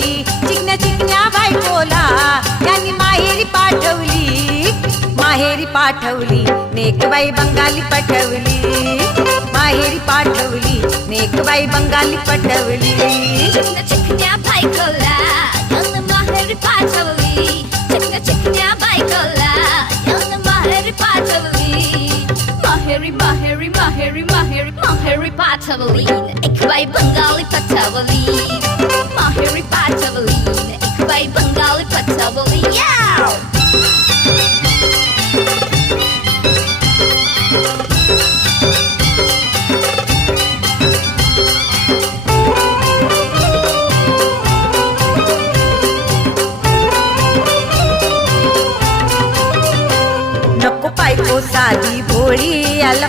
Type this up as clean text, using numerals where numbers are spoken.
चिकन्या चिकन्या बायकोला यांनी माहेरी पाठवली नेकबाई बंगाली पटवली माहेरी पाठवली नेकबाई बंगाली पटवली चिकन्या चिकन्या बायकोला यांनी माहेरी पाठवली चिकन्या चिकन्या बायकोला यांनी माहेरी पाठवली माहेरी माहेरी माहेरी माहेरी माहेरी पाठवली नेकबाई बंगाली पटवली माहेरी पाठवली नेकबाई बंगाली पटवली नको पायको साधी भोळी आला